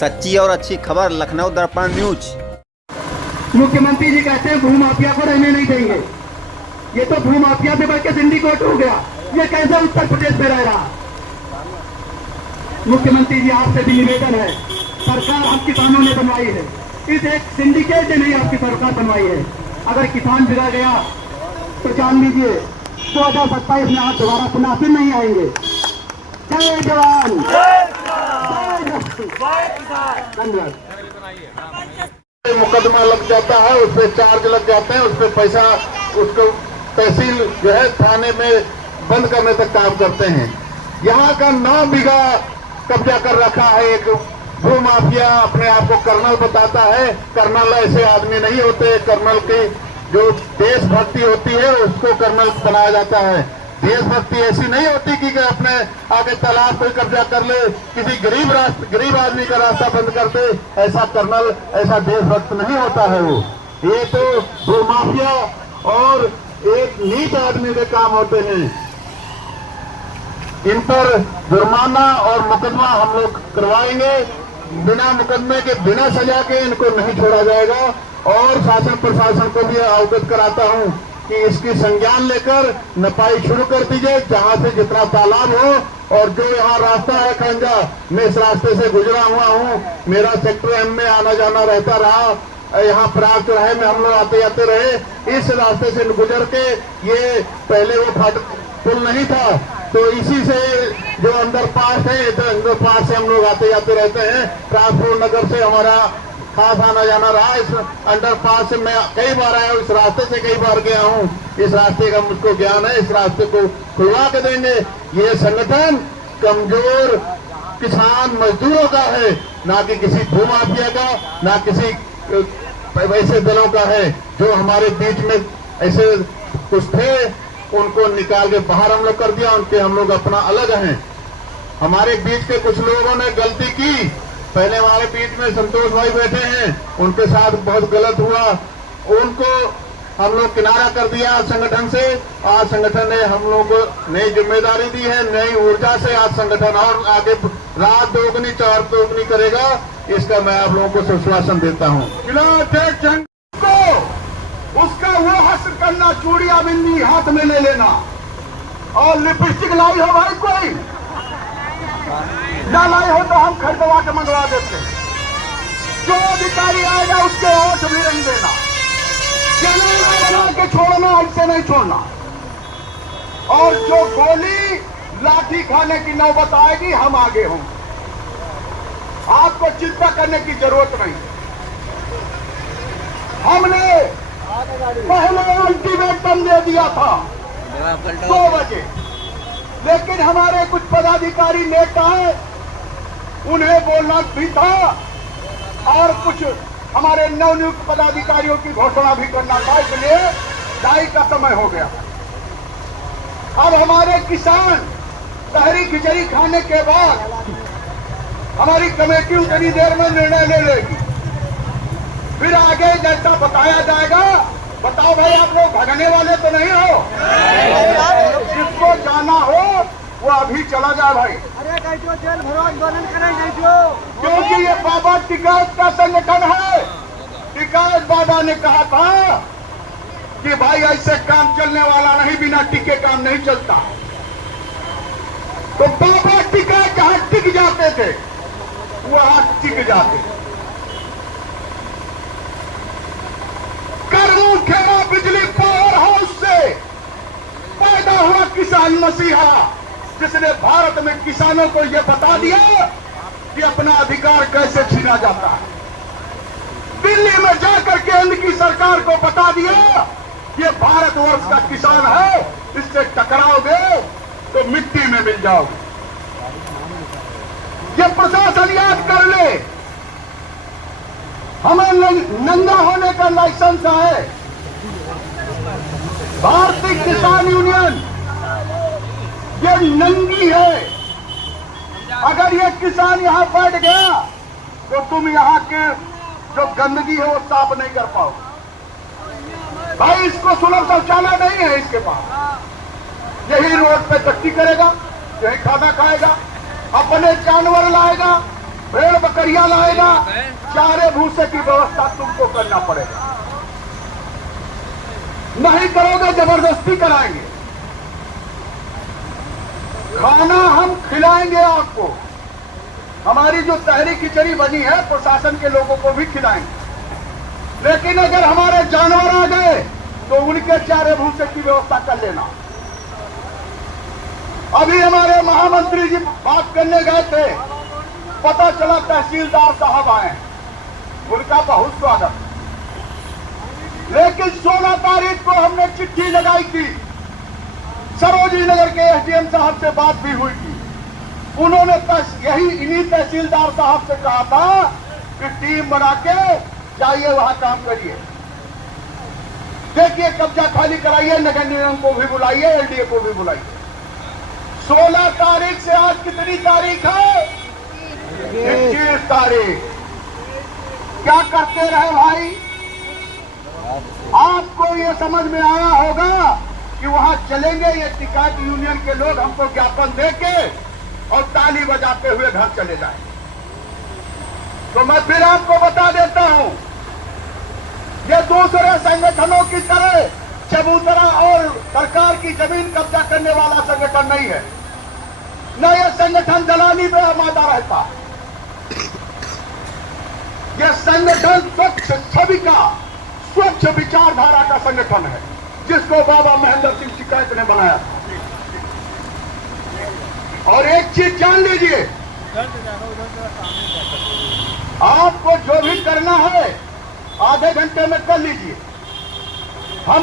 सच्ची और अच्छी खबर लखनऊ दर्पण न्यूज। मुख्यमंत्री जी कहते हैं भूमाफिया को रहने नहीं देंगे। ये तो भूमाफिया से बढ़ के सिंडिकेट हो गया। ये कैसे उत्तर प्रदेश में रह रहा? मुख्यमंत्री जी आपसे भी निवेदन है, सरकार आप किसानों ने बनवाई है, इस एक सिंडिकेट ने नहीं आपकी सरकार बनवाई है। अगर किसान बिगड़ गया तो जान लीजिए 2027 में आप दोबारा पुनः फिर नहीं आएंगे। जय जवान धन्यवाद। मुकदमा लग जाता है, उस पर चार्ज लग जाते हैं, उस पर पैसा उसको तहसील जो है थाने में बंद करने तक काम करते हैं। यहाँ का 9 बीघा कब्जा कर रखा है एक भूमाफिया, अपने आप को कर्नल बताता है। कर्नल ऐसे आदमी नहीं होते। कर्नल की जो देशभक्ति होती है उसको कर्नल बनाया जाता है। देशभक्ति ऐसी नहीं होती कि अपने आगे तालाब कोई कब्जा कर ले, किसी गरीब आदमी का रास्ता बंद कर दे। ऐसा कर्नल, ऐसा देशभक्त नहीं होता है वो। ये तो भूमाफिया और एक नीच आदमी के काम होते हैं। इन पर जुर्माना और मुकदमा हम लोग करवाएंगे। बिना मुकदमे के, बिना सजा के इनको नहीं छोड़ा जाएगा। और शासन प्रशासन को भी अवगत कराता हूं कि इसकी संज्ञान लेकर नपाई शुरू कर दीजिए, जहां से जितना तालाब हो। और जो यहाँ रास्ता है खंजा, मैं इस रास्ते से गुजरा हुआ हूँ। मेरा सेक्टर एम में आना जाना रहता रहा। यहाँ प्राग चौराहे में हम लोग आते जाते रहे। इस रास्ते से गुजर के, ये पहले वो पुल नहीं था, तो इसी से जो अंडर पास है, तो अंडर पास से हम लोग आते जाते रहते हैं। ट्रांसपोर्ट नगर से हमारा खास आना जाना रहा। इस अंडर पास से मैं कई बार आया हूँ, इस रास्ते से कई बार गया हूँ। इस रास्ते का मुझको ज्ञान है। इस रास्ते को खुलवा के देंगे। ये संगठन कमजोर किसान मजदूरों का है, ना कि किसी भूमाफिया का, ना किसी वैसे दलों का है जो हमारे बीच में ऐसे कुछ थे, उनको निकाल के बाहर हम लोग कर दिया। उनके हम लोग अपना अलग हैं। हमारे बीच के कुछ लोगों ने गलती की। पहले हमारे बीच में संतोष भाई बैठे हैं, उनके साथ बहुत गलत हुआ। उनको हम लोग किनारा कर दिया संगठन से। आज संगठन ने हम लोग नई जिम्मेदारी दी है, नई ऊर्जा से आज संगठन और आगे रात दोगुनी चार दोगुनी करेगा। इसका मैं आप लोगों को आश्वासन देता हूँ। उसका वो हासिल करना, चूड़िया बिंदी हाथ में ले लेना और लिपस्टिक लाई हो भाई, कोई ना लाई हो तो हम खरीदवा के मंगवा देते हैं। जो अधिकारी आएगा उसके होठ भी रंग देना, बना के छोड़ना, ऐसे नहीं छोड़ना। और जो गोली लाठी खाने की नौबत आएगी, हम आगे हों। आपको चिंता करने की जरूरत नहीं। हमने पहले अल्टीमेटम दे दिया था 2 बजे, लेकिन हमारे कुछ पदाधिकारी नेता हैं, उन्हें बोलना भी था और कुछ हमारे नवनियुक्त पदाधिकारियों की घोषणा भी करना था। इसलिए 2:30 का समय हो गया। अब हमारे किसान तहरी खिचड़ी खाने के बाद हमारी कमेटी उतनी देर में निर्णय ले लेगी। फिर आगे जैसा बताया जाएगा। बताओ भाई, आप लोग भगने वाले तो नहीं हो? जिसको जाना हो वो अभी चला जाए भाई। जेल भरो, आंदोलन करें। क्योंकि ये बाबा टिकैत का संगठन है। टिकैत बाबा ने कहा था कि भाई ऐसे काम चलने वाला नहीं, बिना टिके काम नहीं चलता। तो बाबा टिकैत जहां टिक जाते थे वहां टिक जाते। करमू खेड़ा बिजली पावर हाउस से पैदा हुआ किसान मसीहा, जिसने भारत में किसानों को यह बता दिया कि अपना अधिकार कैसे छीना जाता है। दिल्ली में जाकर के उनकी सरकार को बता दिया ये भारतवर्ष का किसान है, इससे टकराओगे तो मिट्टी में मिल जाओगे। ये प्रशासन याद कर ले। हमें नंगा होने का लाइसेंस है। भारतीय किसान यूनियन ये नंगी है। अगर ये किसान यहां बैठ गया तो तुम यहां के जो गंदगी है वो साफ नहीं कर पाओगे। भाई, इसको सुलभ शौचालय नहीं है इसके पास। यही रोड पे टट्टी करेगा, यही खाना खाएगा, अपने जानवर लाएगा, भेड़ बकरी गाड़ियां लाएगा, चारे भूसे की व्यवस्था तुमको करना पड़ेगा। नहीं करोगे जबरदस्ती कराएंगे। खाना हम खिलाएंगे आपको, हमारी जो तहरी खिचड़ी बनी है प्रशासन के लोगों को भी खिलाएंगे, लेकिन अगर हमारे जानवर आ गए तो उनके चारे भूसे की व्यवस्था कर लेना। अभी हमारे महामंत्री जी बात करने गए थे, पता चला तहसीलदार साहब आए, उनका बहुत स्वागत। लेकिन 16 तारीख को हमने चिट्ठी लगाई थी, सरोजी नगर के एसडीएम साहब से बात भी हुई थी। उन्होंने यही इन्हीं तहसीलदार साहब से कहा था कि टीम बना के जाइए, वहां काम करिए, देखिए कब्जा खाली कराइए, नगर निगम को भी बुलाइए, एलडीए को भी बुलाइए। 16 तारीख से आज कितनी तारीख है? 21 तारीख। क्या करते रहे भाई? आपको ये समझ में आया होगा कि वहां चलेंगे ये टिकट यूनियन के लोग हमको ज्ञापन देके और ताली बजाते हुए घर चले जाए। तो मैं फिर आपको बता देता हूं, ये दूसरे संगठनों की तरह चबूतरा और सरकार की जमीन कब्जा करने वाला संगठन नहीं है। न यह संगठन दलाली पे आमादा रहता। यह संगठन स्वच्छ छवि का, स्वच्छ विचारधारा का संगठन है, जिसको बाबा महेंद्र सिंह टिकैत ने बनाया था। और एक चीज जान लीजिए, आपको जो भी करना है आधे घंटे में कर लीजिए। हम